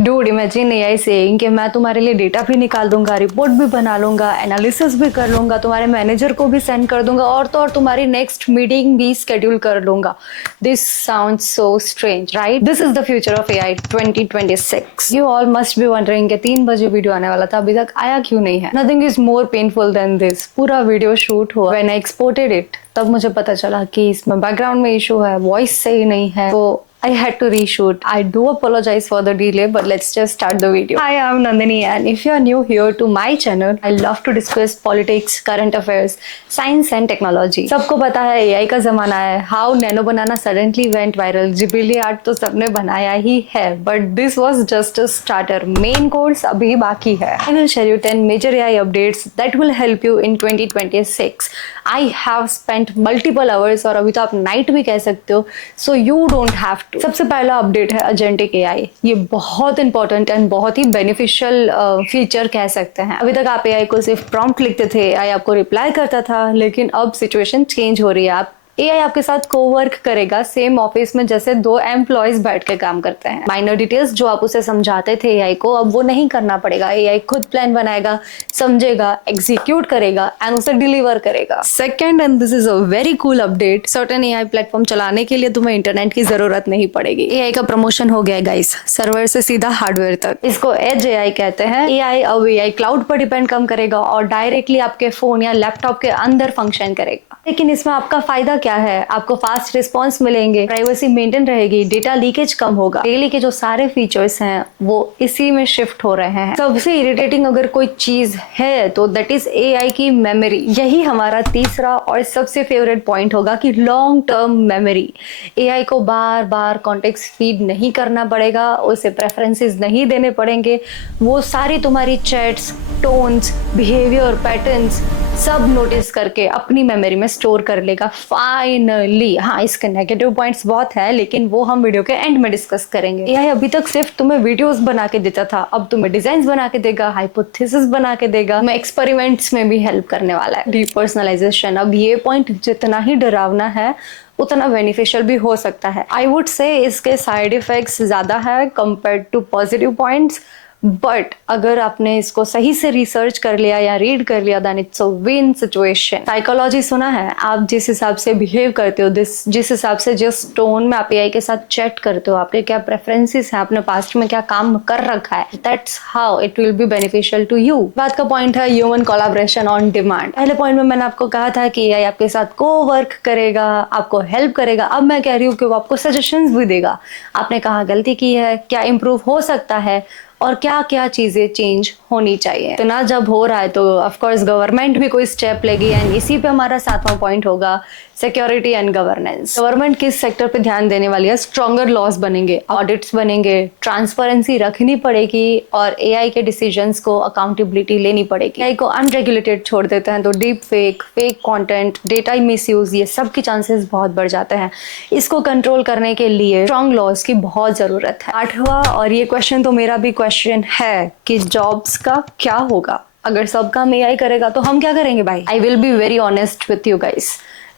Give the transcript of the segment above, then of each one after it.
Dude imagine AI saying कि मैं तुम्हारे लिए डेटा भी निकाल दूंगा, रिपोर्ट भी बना लूंगा, एनालिसिस भी कर लूंगा, तुम्हारे मैनेजर को भी सेंड कर दूंगा और तो और तुम्हारी नेक्स्ट मीटिंग भी स्केड्यूल कर लूंगा। This sounds so strange, right? This is the future of AI 2026। You all must be wondering कि 3 बजे वीडियो आने वाला था, अभी तक आया क्यों नहीं है? Nothing is more painful than this. पूरा वीडियो शूट हुआ, व्हेन आई एक्सपोर्टेड इट तब मुझे पता चला कि इसमें बैकग्राउंड में इशू है, वॉइस सही नहीं है, तो I had to reshoot. I do apologize for the delay, but let's just start the video. Hi, I'm Nandini, and if you are new here to my channel, I love to discuss politics, current affairs, science and technology. सबको पता है AI का जमाना है. How nano banana suddenly went viral. Ghibli art तो सबने बनाया ही है, but this was just a starter. Main course अभी बाकी है. I will share you 10 major AI updates that will help you in 2026. I have spent multiple hours, और अभी तो आप night भी कह सकते हो, so you don't have to. सबसे पहला अपडेट है अजेंटिक एआई। ये बहुत इंपॉर्टेंट एंड बहुत ही बेनिफिशियल फीचर कह सकते हैं। अभी तक आप एआई को सिर्फ प्रॉम्प्ट लिखते थे, एआई आपको रिप्लाई करता था, लेकिन अब सिचुएशन चेंज हो रही है। आप एआई आपके साथ कोवर्क करेगा सेम ऑफिस में जैसे 2 एम्प्लॉयज बैठ के काम करते हैं। माइनर डिटेल्स जो आप उसे समझाते थे एआई को, अब वो नहीं करना पड़ेगा। एआई खुद प्लान बनाएगा, समझेगा, एग्जीक्यूट करेगा एंड उसे डिलीवर करेगा। Second, and this is a very cool update, certain AI platform चलाने के लिए तुम्हें इंटरनेट की जरूरत नहीं पड़ेगी। एआई का प्रमोशन हो गया है गाइस, सर्वर से सीधा हार्डवेयर तक। इसको एज एआई कहते हैं। एआई अब एआई क्लाउड पर डिपेंड कम करेगा और डायरेक्टली आपके फोन या लैपटॉप के अंदर फंक्शन करेगा। लेकिन इसमें आपका फायदा क्या है? आपको फास्ट रिस्पॉन्स मिलेंगे, प्राइवेसी मेंटेन रहेगी, डेटा लीकेज कम होगा। डेली के जो सारे फीचर्स हैं वो इसी में शिफ्ट हो रहे हैं। सबसे इरिटेटिंग अगर कोई चीज है तो दैट इज एआई की मेमोरी। यही हमारा तीसरा और सबसे फेवरेट पॉइंट होगा कि लॉन्ग टर्म मेमोरी। एआई को बार बार कॉन्टेक्स्ट फीड नहीं करना पड़ेगा, उसे प्रेफरेंसेस नहीं देने पड़ेंगे। वो सारी तुम्हारी चैट्स, टोन्स, बिहेवियर पैटर्न्स सब नोटिस करके अपनी मेमोरी में स्टोर कर लेगा फाइनली। हाँ, इसके नेगेटिव पॉइंट्स बहुत है, लेकिन वो हम वीडियो के एंड में डिस्कस करेंगे। एआई अभी तक सिर्फ तुम्हें वीडियोस बना के देता था, अब तुम्हें डिजाइन्स बना के देगा, हाइपोथेसिस बना के देगा, मैं एक्सपेरिमेंट्स में भी हेल्प करने वाला है। डीपर्सनलाइजेशन, अब ये पॉइंट जितना ही डरावना है उतना बेनिफिशियल भी हो सकता है। आई वुड से इसके साइड इफेक्ट्स ज्यादा है compare to positive points, but अगर आपने इसको सही से रिसर्च कर लिया या रीड कर लिया then it's a win situation. Psychology सुना है? आप जिस हिसाब से बिहेव करते हो, जिस हिसाब से जिस टोन में आप एआई के साथ चैट करते हो, आपके क्या प्रेफरेंसेस हैं, आपने पास्ट में क्या काम कर रखा है, that's how it will be beneficial to you. बात का पॉइंट है ह्यूमन कोलैबोरेशन ऑन डिमांड। पहले पॉइंट में मैंने आपको कहा था कि एआई आपके साथ को वर्क करेगा, आपको हेल्प करेगा। अब मैं कह रही हूँ कि वो आपको सजेशंस भी देगा। आपने कहाँ गलती की है, क्या इंप्रूव हो सकता है और क्या क्या चीजें चेंज होनी चाहिए। तो ना जब हो रहा है तो ऑफ कोर्स गवर्नमेंट भी कोई स्टेप लेगी एंड इसी पे हमारा 7वां पॉइंट होगा सिक्योरिटी एंड गवर्नेंस। गवर्नमेंट किस सेक्टर पे ध्यान देने वाली है? स्ट्रॉन्गर लॉज बनेंगे, ऑडिट्स बनेंगे, ट्रांसपेरेंसी रखनी पड़ेगी और एआई के डिसीजंस को अकाउंटेबिलिटी लेनी पड़ेगी। एआई को अनरेगुलेटेड छोड़ देते हैं तो deep fake, fake content, data misuse, ये सब के चांसेस बहुत बढ़ जाते हैं। इसको कंट्रोल करने के लिए स्ट्रॉन्ग लॉज की बहुत जरूरत है। 8वां, और ये क्वेश्चन तो मेरा भी क्वेश्चन है कि जॉब्स का क्या होगा? अगर सब काम एआई करेगा तो हम क्या करेंगे भाई? I will be very honest with you guys,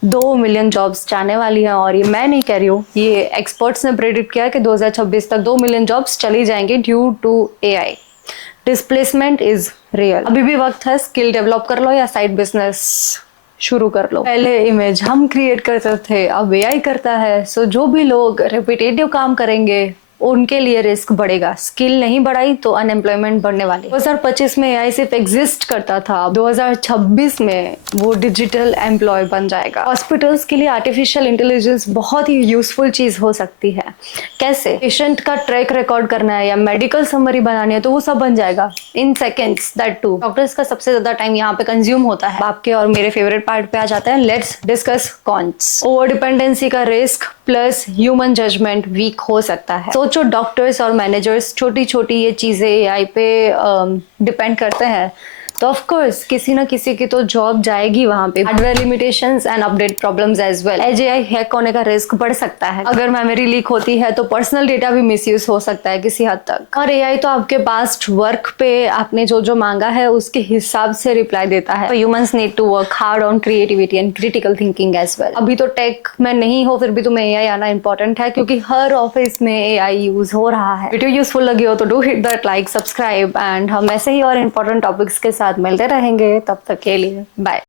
2 million jobs जाने वाली हैं और ये मैं नहीं कह रही हूँ, ये एक्सपर्ट्स ने प्रेडिक्ट किया है कि 2026 तक 2 मिलियन जॉब्स चली जाएंगी due to AI. Displacement is real. अभी भी वक्त है, स्किल डेवलप कर लो या साइड बिजनेस शुरू कर लो। पहले इमेज हम क्रिएट करते थे, अब एआई करता है। सो जो भी लोग रिपीटेटिव काम करेंगे उनके लिए रिस्क बढ़ेगा। स्किल नहीं बढ़ाई तो अनएम्प्लॉयमेंट बढ़ने वाली। 2025 में एआई सिर्फ एग्जिस्ट करता था, 2026 में वो डिजिटल एम्प्लॉय बन जाएगा। हॉस्पिटल्स के लिए आर्टिफिशियल इंटेलिजेंस बहुत ही यूजफुल चीज हो सकती है। कैसे? पेशेंट का ट्रैक रिकॉर्ड करना है या मेडिकल समरी बनानी है तो वो सब बन जाएगा in seconds, that too. Doctors का सबसे ज्यादा टाइम यहाँ पे कंज्यूम होता है। आपके और मेरे फेवरेट पार्ट पे आ जाते हैं, let's discuss cons. Over dependency का risk plus human judgement weak हो सकता है। सोचो डॉक्टर्स और मैनेजर्स छोटी छोटी ये चीजें एआई पे डिपेंड करते हैं तो ऑफ कोर्स किसी ना किसी की तो जॉब जाएगी वहां पे। Hardware limitations and update problems as well. As AI hack होने का रिस्क बढ़ सकता है। अगर मेमोरी लीक होती है तो पर्सनल डेटा भी मिसयूज हो सकता है किसी हद तक। और एआई तो आपके पास्ट वर्क पे आपने जो जो मांगा है उसके हिसाब से रिप्लाई देता है। Humans need to work hard on creativity and critical thinking as well. अभी तो टेक में नहीं हो फिर भी तुम्हें एआई आना इंपॉर्टेंट है, क्योंकि हर ऑफिस में एआई यूज हो रहा है। वीडियो यूजफुल लगी हो तो do hit that like, subscribe and हम ऐसे ही और इंपॉर्टेंट टॉपिक्स के साथ मिलते रहेंगे। तब तक के लिए बाय।